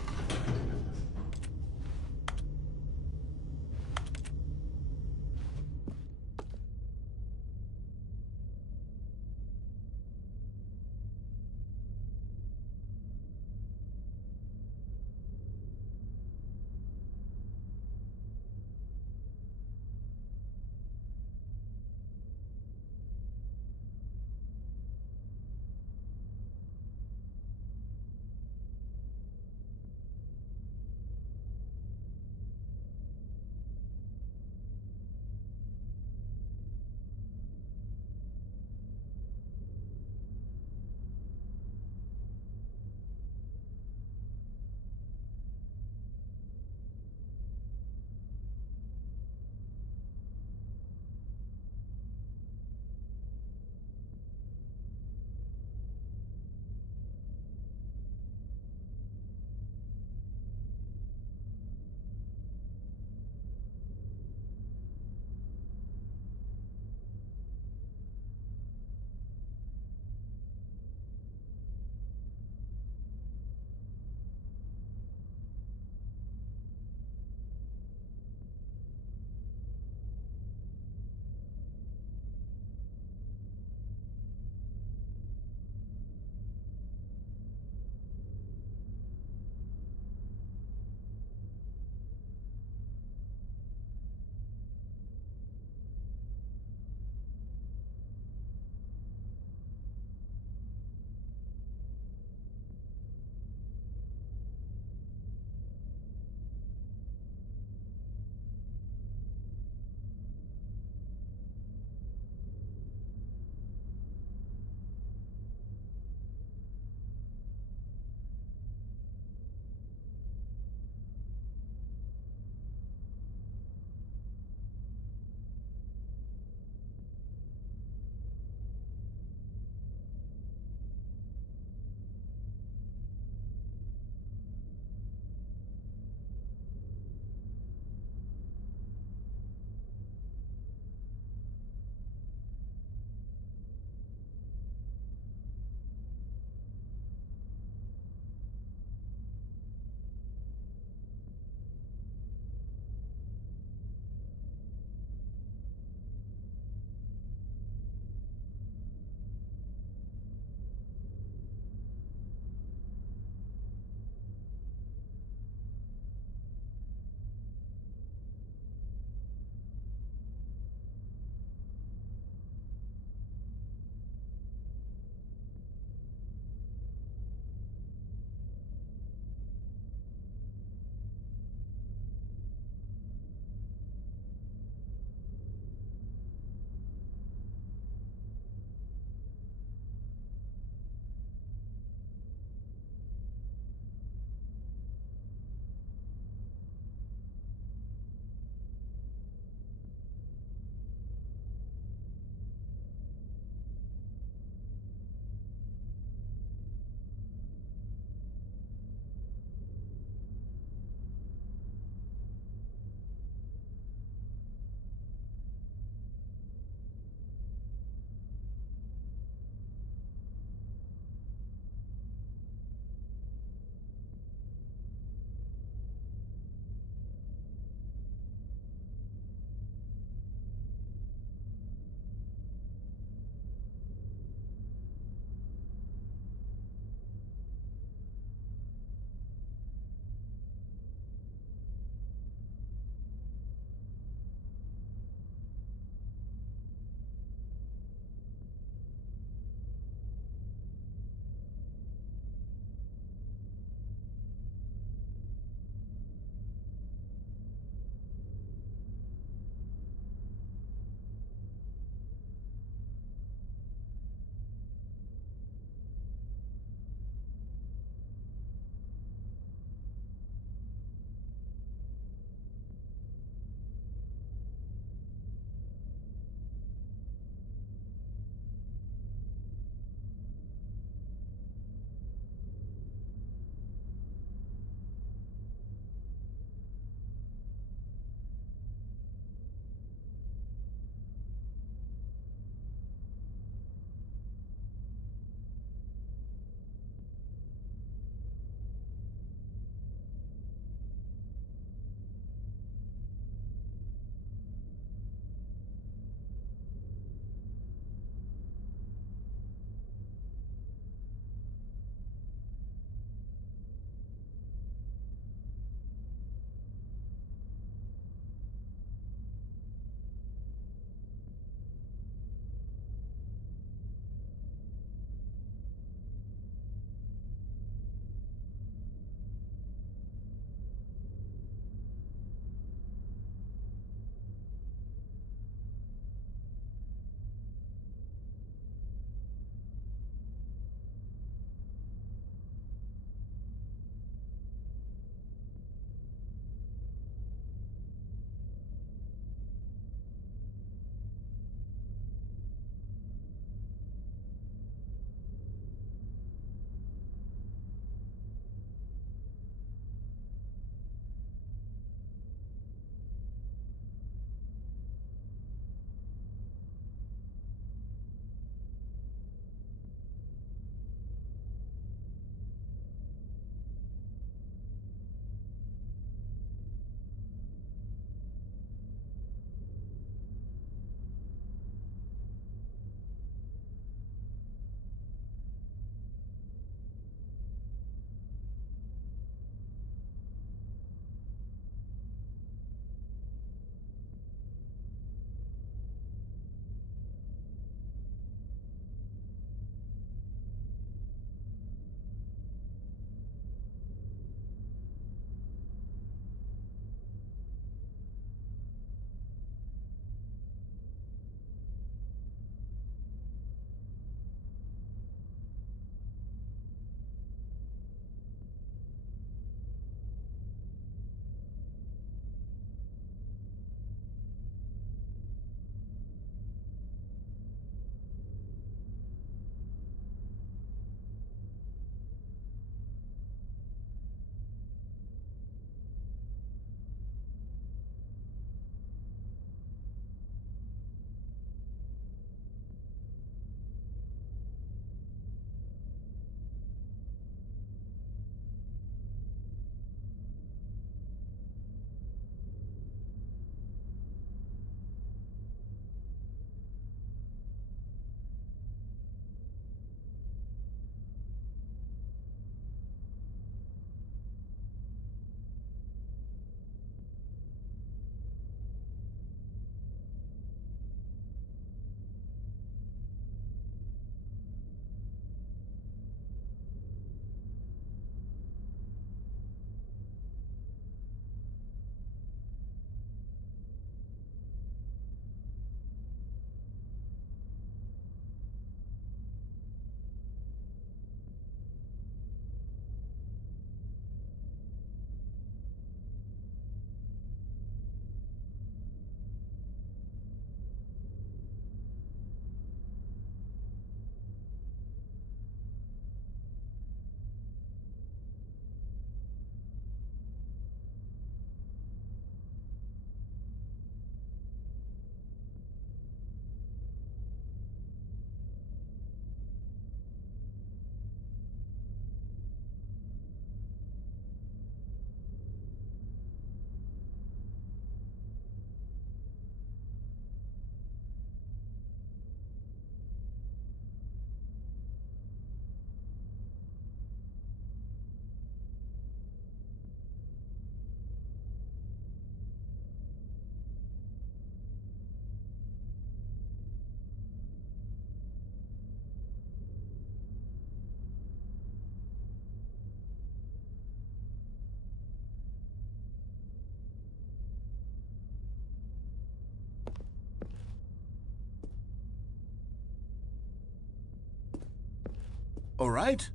All right.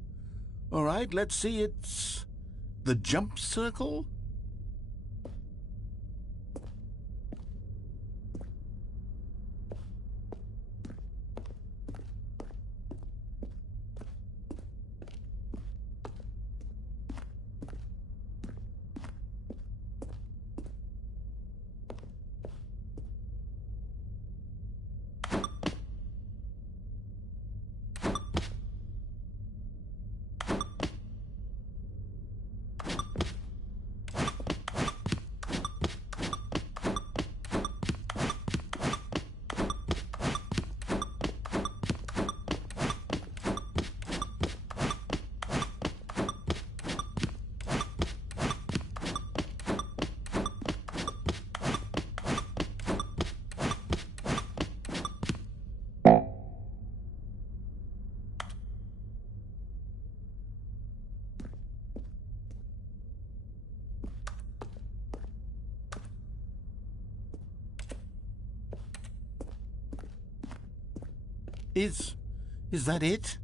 All right, let's see. It's the jump circle? Is that it?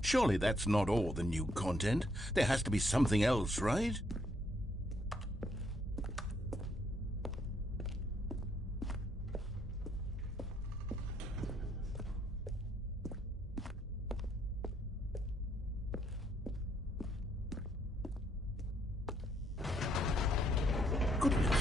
Surely that's not all the new content. There has to be something else, right? Goodness,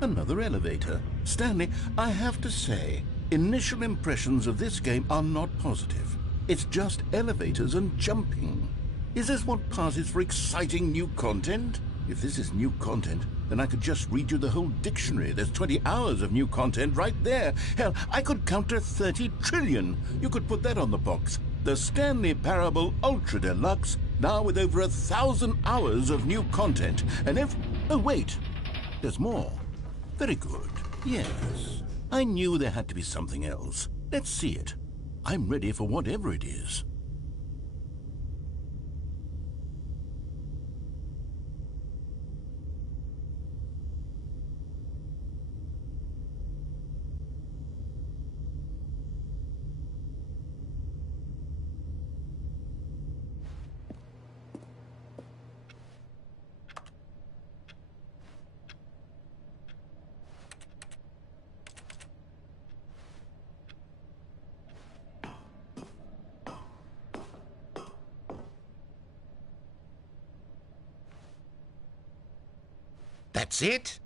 another elevator. Stanley, I have to say, initial impressions of this game are not positive. It's just elevators and jumping. Is this what passes for exciting new content? If this is new content, then I could just read you the whole dictionary. There's 20 hours of new content right there. Hell, I could count to 30 trillion. You could put that on the box. The Stanley Parable Ultra Deluxe, now with over 1,000 hours of new content. And if... Oh, wait. There's more. Very good. Yes. I knew there had to be something else. Let's see it. I'm ready for whatever it is. That's it?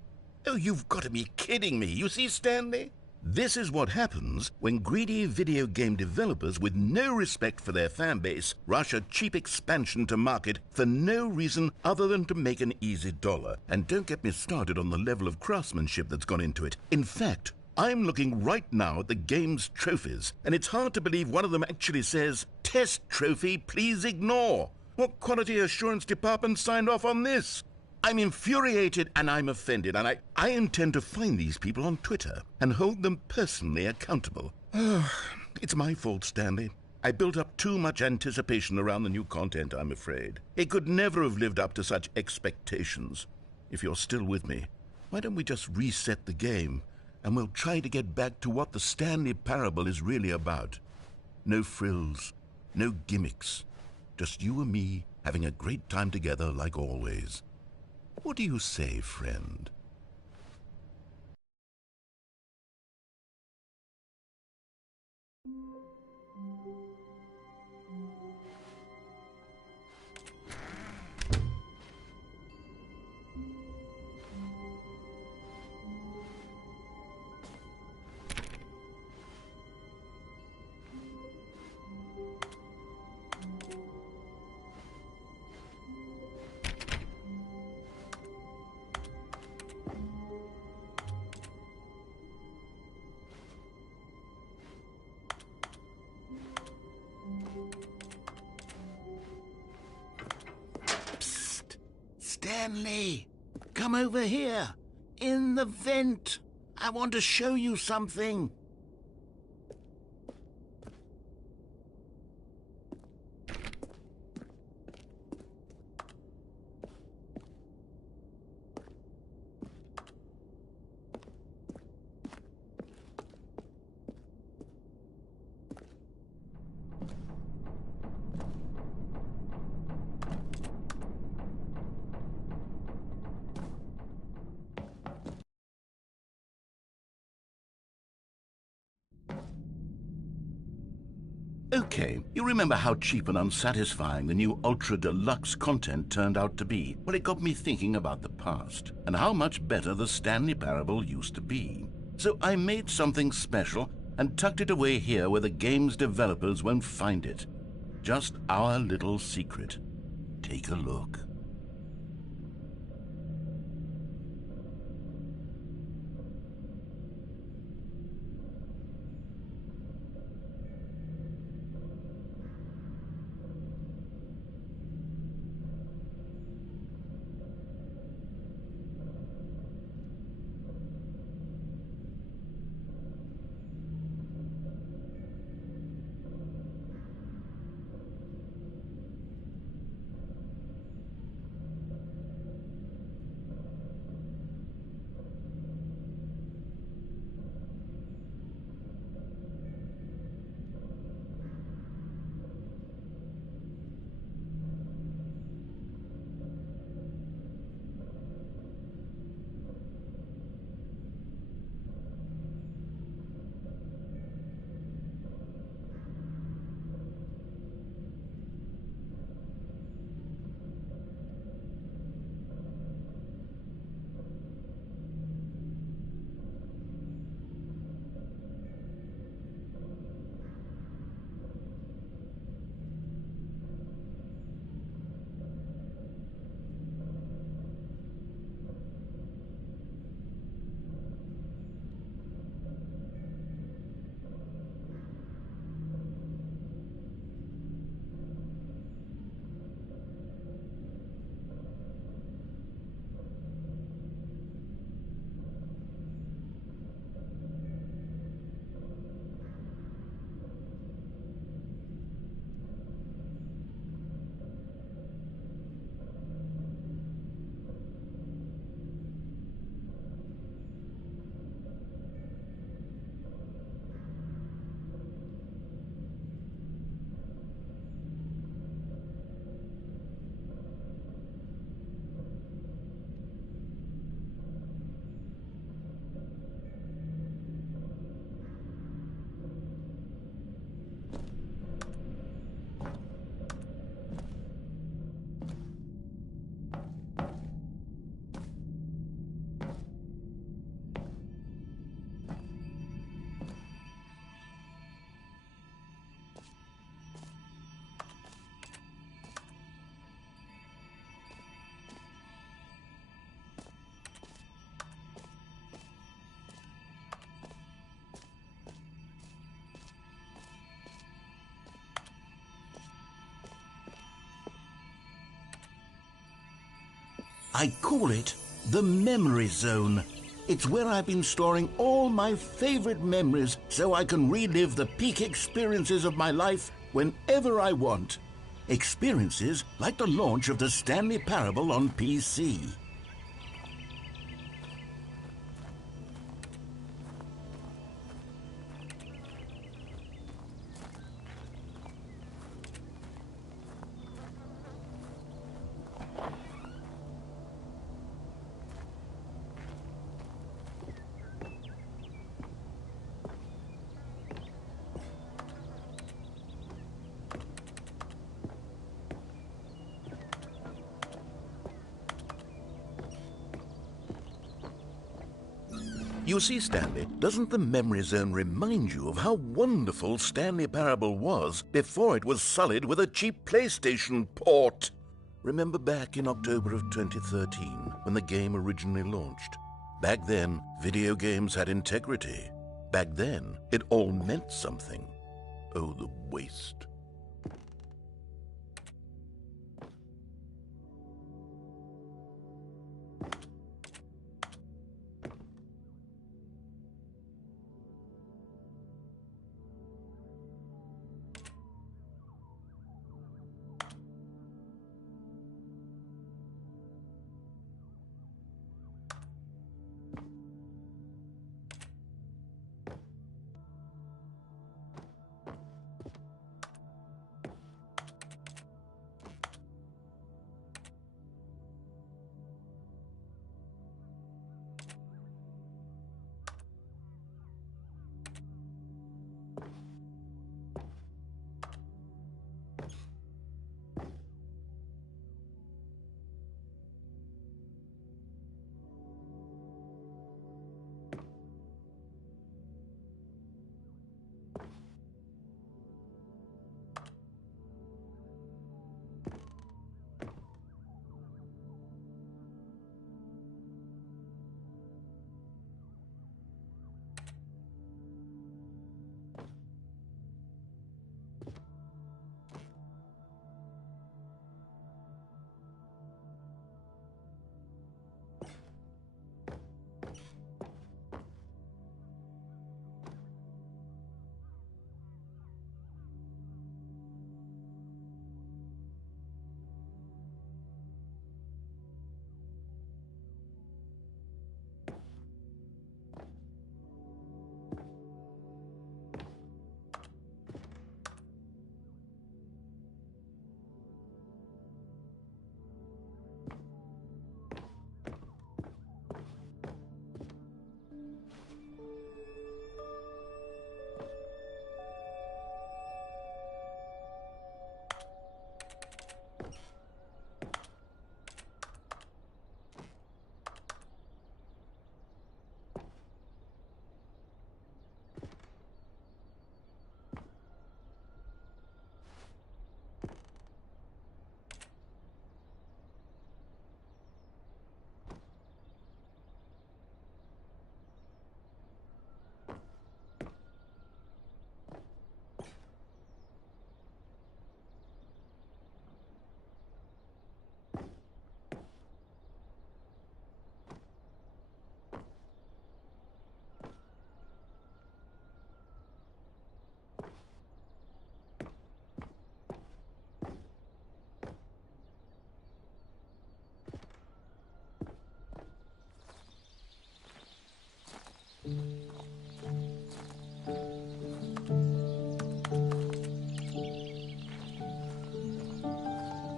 Oh, you've got to be kidding me. You see, Stanley? This is what happens when greedy video game developers with no respect for their fan base rush a cheap expansion to market for no reason other than to make an easy dollar. And don't get me started on the level of craftsmanship that's gone into it. In fact, I'm looking right now at the game's trophies, and it's hard to believe one of them actually says, "Test trophy, please ignore." What quality assurance department signed off on this? I'm infuriated and I'm offended, and I intend to find these people on Twitter and hold them personally accountable. It's my fault, Stanley. I built up too much anticipation around the new content, I'm afraid. It could never have lived up to such expectations. If you're still with me, why don't we just reset the game, and we'll try to get back to what the Stanley Parable is really about. No frills, no gimmicks. Just you and me having a great time together like always. What do you say, friend? Stanley, come over here. In the vent. I want to show you something. Okay, you remember how cheap and unsatisfying the new Ultra Deluxe content turned out to be? Well, it got me thinking about the past and how much better the Stanley Parable used to be. So I made something special and tucked it away here where the game's developers won't find it. Just our little secret. Take a look. I call it the Memory Zone. It's where I've been storing all my favorite memories so I can relive the peak experiences of my life whenever I want. Experiences like the launch of the Stanley Parable on PC. You see, Stanley, doesn't the Memory Zone remind you of how wonderful Stanley Parable was before it was sullied with a cheap PlayStation port? Remember back in October of 2013, when the game originally launched? Back then, video games had integrity. Back then, it all meant something. Oh, the waste.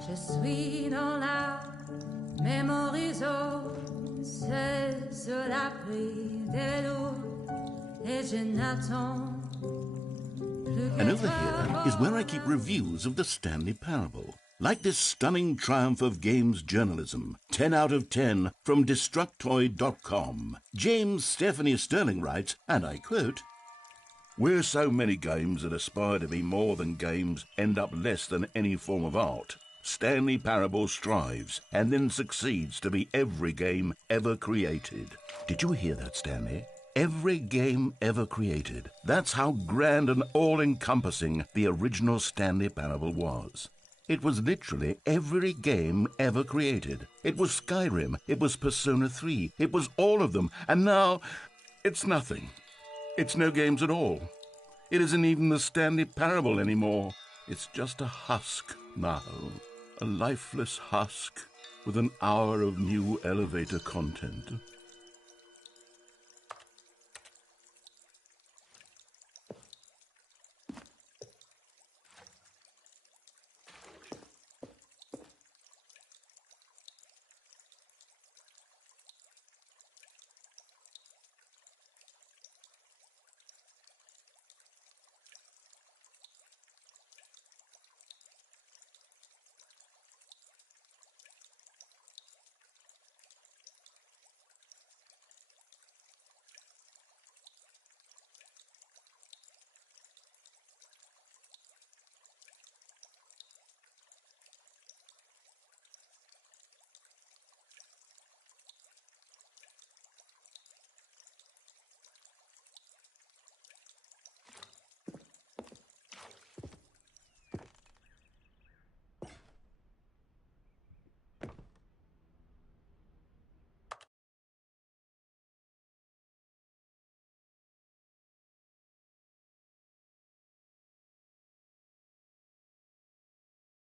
Je suis dans la mémoriso, c'est sur l'abri des loups, et je n'attends plus que And over toi. here is where I keep reviews of the Stanley Parable. Like this stunning triumph of games journalism, 10 out of 10 from Destructoid.com. James Stephanie Sterling writes, and I quote, "Where so many games that aspire to be more than games end up less than any form of art, Stanley Parable strives and then succeeds to be every game ever created." Did you hear that, Stanley? Every game ever created. That's how grand and all-encompassing the original Stanley Parable was. It was literally every game ever created. It was Skyrim, it was Persona 3, it was all of them, and now it's nothing. It's no games at all. It isn't even the Stanley Parable anymore. It's just a husk now. A lifeless husk with an hour of new elevator content.